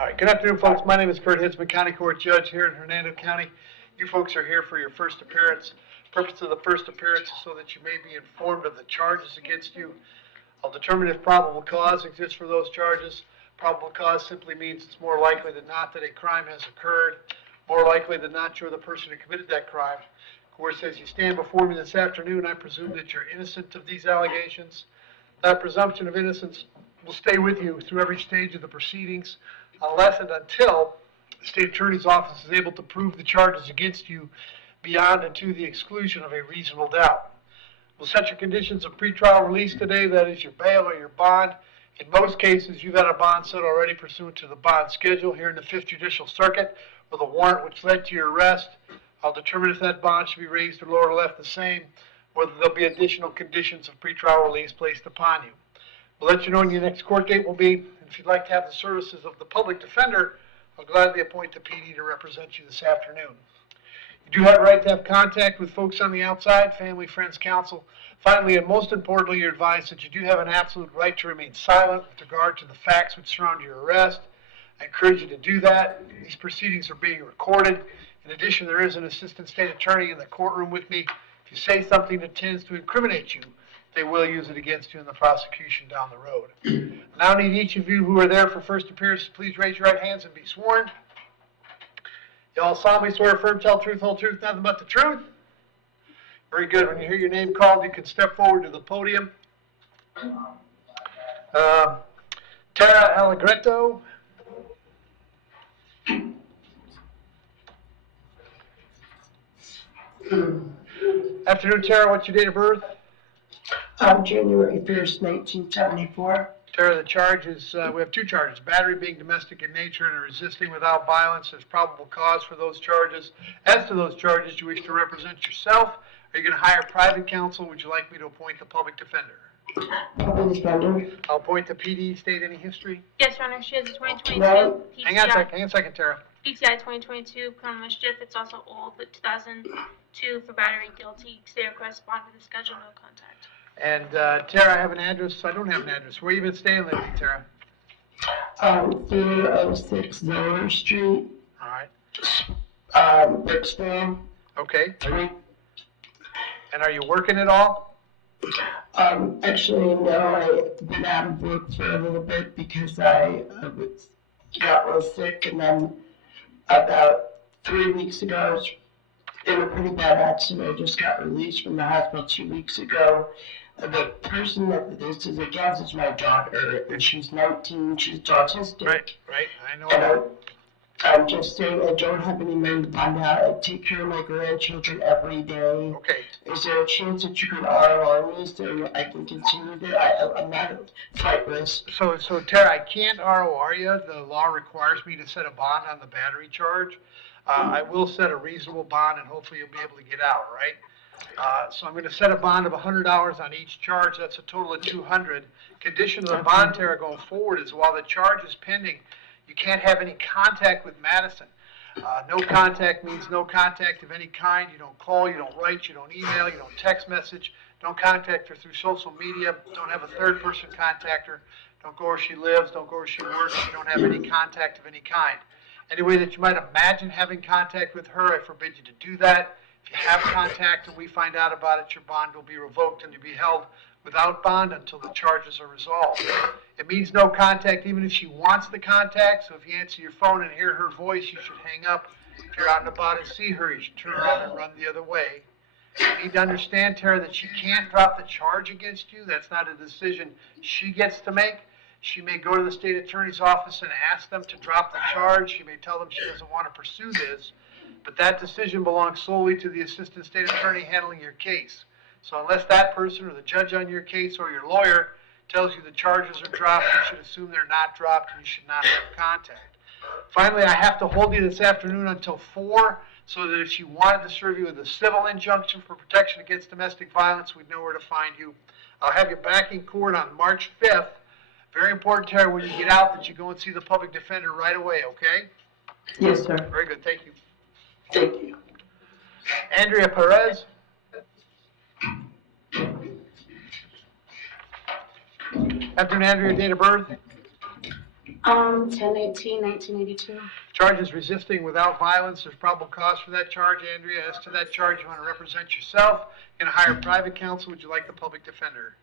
All right, good afternoon, folks. My name is Kurt Hitzemann, County Court Judge here in Hernando County. You folks are here for your first appearance. The purpose of the first appearance is so that you may be informed of the charges against you. I'll determine if probable cause exists for those charges. Probable cause simply means it's more likely than not that a crime has occurred. More likely than not, you're the person who committed that crime. Of course, as you stand before me this afternoon, I presume that you're innocent of these allegations. That presumption of innocence will stay with you through every stage of the proceedings, unless and until the state attorney's office is able to prove the charges against you beyond and to the exclusion of a reasonable doubt. We'll set your conditions of pretrial release today, that is your bail or your bond. In most cases, you've had a bond set already pursuant to the bond schedule here in the 5th Judicial Circuit with a warrant which led to your arrest. I'll determine if that bond should be raised or lowered or left the same, whether there'll be additional conditions of pretrial release placed upon you. We'll let you know when your next court date will be. If you'd like to have the services of the public defender, I'll gladly appoint the PD to represent you this afternoon. You do have a right to have contact with folks on the outside, family, friends, counsel. Finally, and most importantly, you're advised that you do have an absolute right to remain silent with regard to the facts which surround your arrest. I encourage you to do that. These proceedings are being recorded. In addition, there is an assistant state attorney in the courtroom with me. If you say something that tends to incriminate you, they will use it against you in the prosecution down the road. I now need each of you who are there for first appearance, please raise your right hands and be sworn. You all solemnly swear, affirm, tell the truth, whole truth, nothing but the truth. Very good. When you hear your name called, you can step forward to the podium. Tara Allegretto. Afternoon, Tara. What's your date of birth? January 1st, 1974. Tara, the charge is, we have two charges. Battery being domestic in nature and resisting without violence. There's probable cause for those charges. As to those charges, do you wish to represent yourself? Are you going to hire private counsel? Would you like me to appoint the public defender? Public defender. I'll appoint the PD. State any history? Yes, Your Honor. She has a 2022 No. PCI. Hang on a second, Tara. PCI 2022 criminal mischief. It's also old, but 2002 for battery guilty. State request bond with the schedule, no contact. And Tara, I have an address. I don't have an address. Where you been staying lately, Tara? 406 Zoller Street. All right. Brixton. Okay. And are you working at all? Actually, no, I've been out of work for a little bit because I got real sick, and then about 3 weeks ago, I was in a pretty bad accident. I just got released from the hospital 2 weeks ago. The person that this is against is my daughter, and she's 19, she's autistic. Right, I know And that. I'm just saying I don't have any money to bond out. I take care of my grandchildren every day. Okay. Is there a chance that you can ROR me so I can continue that? I'm not at flight risk. So Tara, I can't ROR you. The law requires me to set a bond on the battery charge. I will set a reasonable bond, and hopefully you'll be able to get out, right? So I'm going to set a bond of $100 on each charge. That's a total of $200. Condition of the bond, Tara, going forward is while the charge is pending, you can't have any contact with Madison. No contact means no contact of any kind. You don't call, you don't write, you don't email, you don't text message. Don't contact her through social media. Don't have a third person contact her. Don't go where she lives. Don't go where she works. You don't have any contact of any kind. Any way that you might imagine having contact with her, I forbid you to do that. If you have contact and we find out about it, your bond will be revoked and you'll be held without bond until the charges are resolved. It means no contact even if she wants the contact, so if you answer your phone and hear her voice, you should hang up. If you're out and about and see her, you should turn around and run the other way. You need to understand, Tara, that she can't drop the charge against you. That's not a decision she gets to make. She may go to the state attorney's office and ask them to drop the charge. She may tell them she doesn't want to pursue this, but that decision belongs solely to the assistant state attorney handling your case. So unless that person or the judge on your case or your lawyer tells you the charges are dropped, you should assume they're not dropped and you should not have contact. Finally, I have to hold you this afternoon until 4 so that if she wanted to serve you with a civil injunction for protection against domestic violence, we'd know where to find you. I'll have you back in court on March 5th. Very important, Tara, when you get out that you go and see the public defender right away, okay? Yes, sir. Very good. Thank you. Thank you. Andrea Perez. Afternoon, Andrea, date of birth? 10/18/1982. Charge is resisting without violence. There's probable cause for that charge, Andrea. As to that charge, you want to represent yourself. You're going to hire private counsel. Would you like the public defender?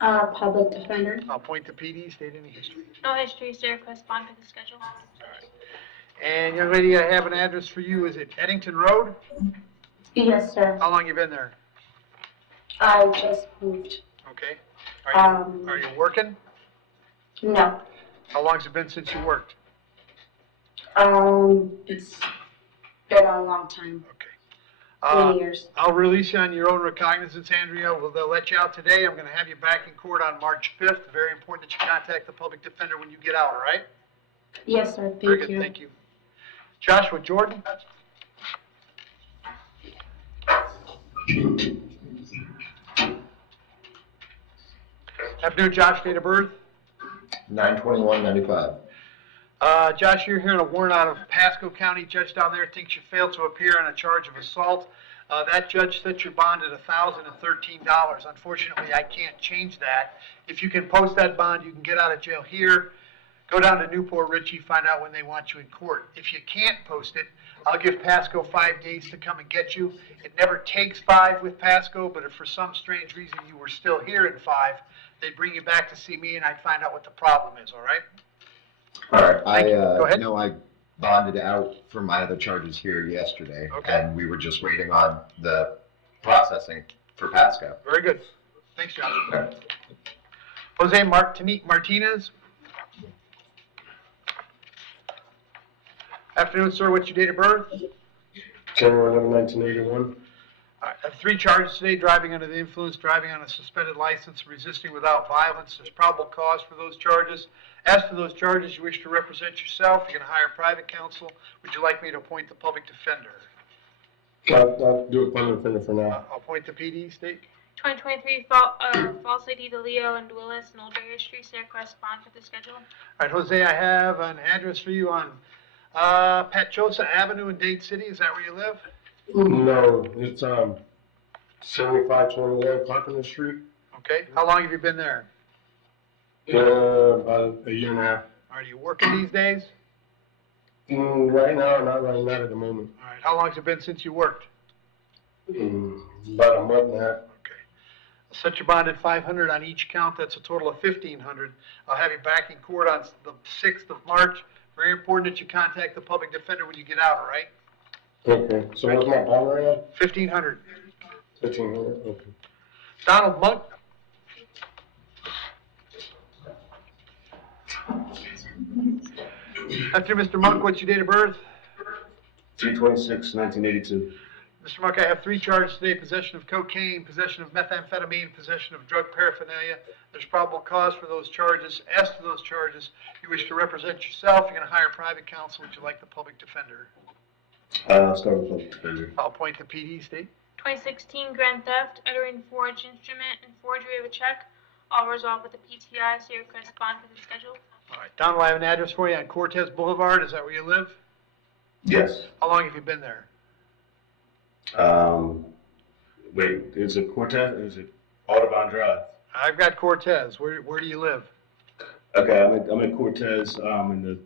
Public defender. I'll point to PD. State any history. No history, sir. Correspond to the schedule. And young lady, I have an address for you. Is it Eddington Road? Yes, sir. How long you been there? I just moved. Okay. Are you working? No. How long's it been since you worked? It's been a long time. Okay. Many years. I'll release you on your own recognizance, Andrea. They'll let you out today. I'm going to have you back in court on March 5th. Very important that you contact the public defender when you get out, all right? Yes, sir. Very Thank good. you. Thank you. Joshua Jordan. Afternoon, Josh. Date of birth? 9/21/95. Josh, you're hearing a warrant out of Pasco County. Judge down there thinks you failed to appear on a charge of assault. That judge set your bond at $1,013. Unfortunately, I can't change that. If you can post that bond, you can get out of jail here. Go down to Newport Richie, find out when they want you in court. If you can't post it, I'll give Pasco 5 days to come and get you. It never takes 5 with Pasco, but if for some strange reason you were still here in 5, they'd bring you back to see me and I'd find out what the problem is, all right? All right. Go ahead. No, I bonded out for my other charges here yesterday, Okay. and we were just waiting on the processing for Pasco. Very good. Thanks, Josh. All right. Jose Martinez. Afternoon, sir. What's your date of birth? January 11, 1981. I have 3 charges today: driving under the influence, driving on a suspended license, resisting without violence. There's probable cause for those charges. As to those charges, you wish to represent yourself. You're going to hire private counsel. Would you like me to appoint the public defender? I'll do a public defender for now. I'll appoint the PD. State. 2023 false ID to Leo and Willis and Old Barrier Street, sir. Correspond to the schedule. All right, Jose, I have an address for you on Pachosa Avenue in Dade City. Is that where you live? No, it's 7521 Carpenter Street. Okay. How long have you been there? About a year and a half. Are you working these days? Right now, not right now at the moment. All right. How long has it been since you worked? About a month and a half. Okay. I'll set your bond at $500 on each count. That's a total of $1,500. I'll have you back in court on the 6th of March. Very important that you contact the public defender when you get out, all right? Okay, so what's my bond right now? $1,500. 1,500, okay. Donald Monk. After Mr. Monk, what's your date of birth? 3/26/1982. Mr. Monk, I have 3 charges today: possession of cocaine, possession of methamphetamine, possession of drug paraphernalia. There's probable cause for those charges. As to those charges, you wish to represent yourself. You're going to hire private counsel. Would you like the public defender? I'll start with public defender. I'll appoint the PD. State. 2016 grand theft, uttering forged instrument, and forgery of a check. All resolved with the PTI, so you correspond to the schedule. All right. Donald, I have an address for you on Cortez Boulevard. Is that where you live? Yes. How long have you been there? Wait, is it Cortez or is it Audubon Drive? I've got Cortez. Where do you live? Okay, I'm in Cortez, in the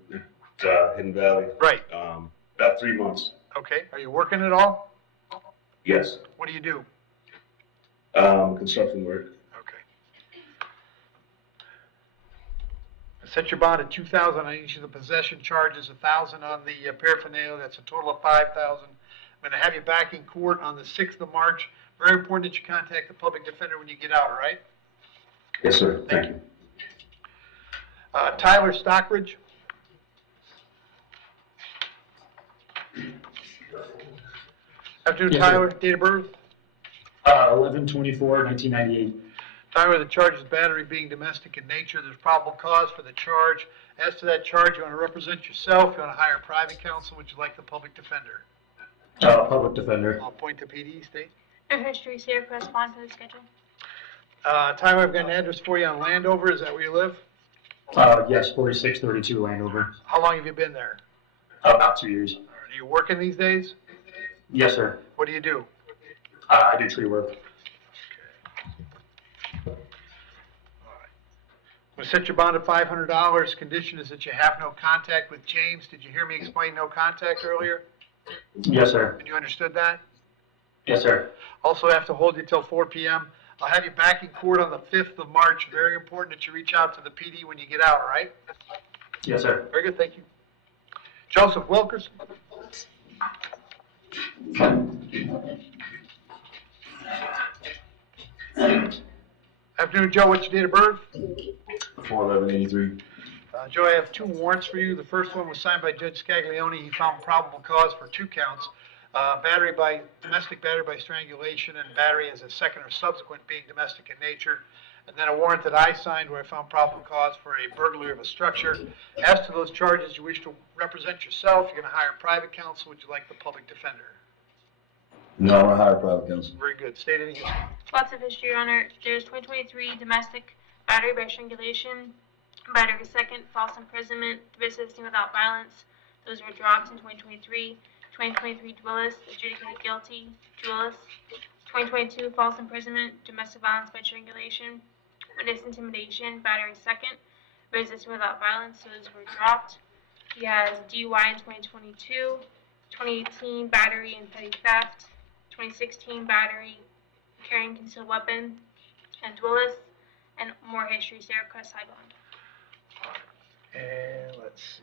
Hidden Valley. Right. About 3 months. Okay. Are you working at all? Yes. What do you do? Construction work. Okay. I set your bond at $2,000 on each of the possession charges, $1,000 on the paraphernalia. That's a total of $5,000. I'm going to have you back in court on the 6th of March. Very important that you contact the public defender when you get out, all right? Yes, sir. Thank you. Tyler Stockbridge. Afternoon, Yes, Tyler. Date of birth? 11/24/1998. Tyler, the charge is battery being domestic in nature. There's probable cause for the charge. As to that charge, you want to represent yourself. You want to hire private counsel. Would you like the public defender? Public defender. I'll point to PD. State. No history, so you correspond to the schedule. Tyler, I've got an address for you on Landover. Is that where you live? Yes, 4632 Landover. How long have you been there? About 2 years. Are you working these days? Yes, sir. What do you do? I do tree work. I'm We'll set your bond at $500. Condition is that you have no contact with James. Did you hear me explain no contact earlier? Yes, sir. And you understood that? Yes, sir. Also have to hold you till 4 p.m. I'll have you back in court on the 5th of March. Very important that you reach out to the PD when you get out, all right? Yes, sir. Very good, thank you. Joseph Wilkerson. Afternoon, Joe. What's your date of birth? 4/11/83. Joe, I have 2 warrants for you. The first one was signed by Judge Scaglione. He found probable cause for 2 counts. Domestic battery by strangulation and battery as a second or subsequent being domestic in nature. And then a warrant that I signed where I found probable cause for a burglary of a structure. As to those charges, you wish to represent yourself, you're gonna hire private counsel, would you like the public defender? No, I'm gonna hire private counsel. Very good. State any history. Lots of history, Your Honor. There's 2023 domestic battery by strangulation, battery second, false imprisonment, resisting without violence. Those were dropped in 2023. 2023 duelist, adjudicated guilty, duelist. 2022 false imprisonment, domestic violence by strangulation, witness intimidation, battery second, resisting without violence. Those were dropped. He has DUI in 2022, 2018 battery and petty theft, 2016 battery, carrying concealed weapon, and duelist, and more history, Sarah Crest High Bond. And let's see.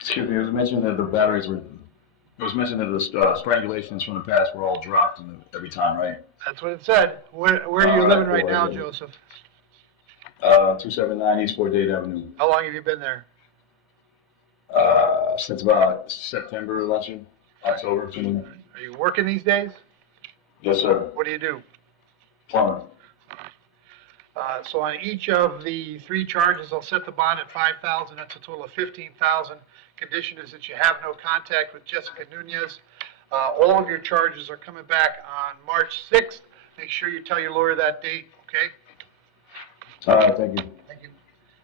Excuse me, it was mentioned that the batteries were, it was mentioned that the strangulations from the past were all dropped every time, right? That's what it said. Where are you living right now, Joseph? 279 East 48th Avenue. How long have you been there? Since about September last year, October. Are you working these days? Yes, sir. What do you do? Plumber. So on each of the 3 charges, I'll set the bond at $5,000. That's a total of $15,000. Condition is that you have no contact with Jessica Nunez. All of your charges are coming back on March 6th. Make sure you tell your lawyer that date, okay? All right, thank you.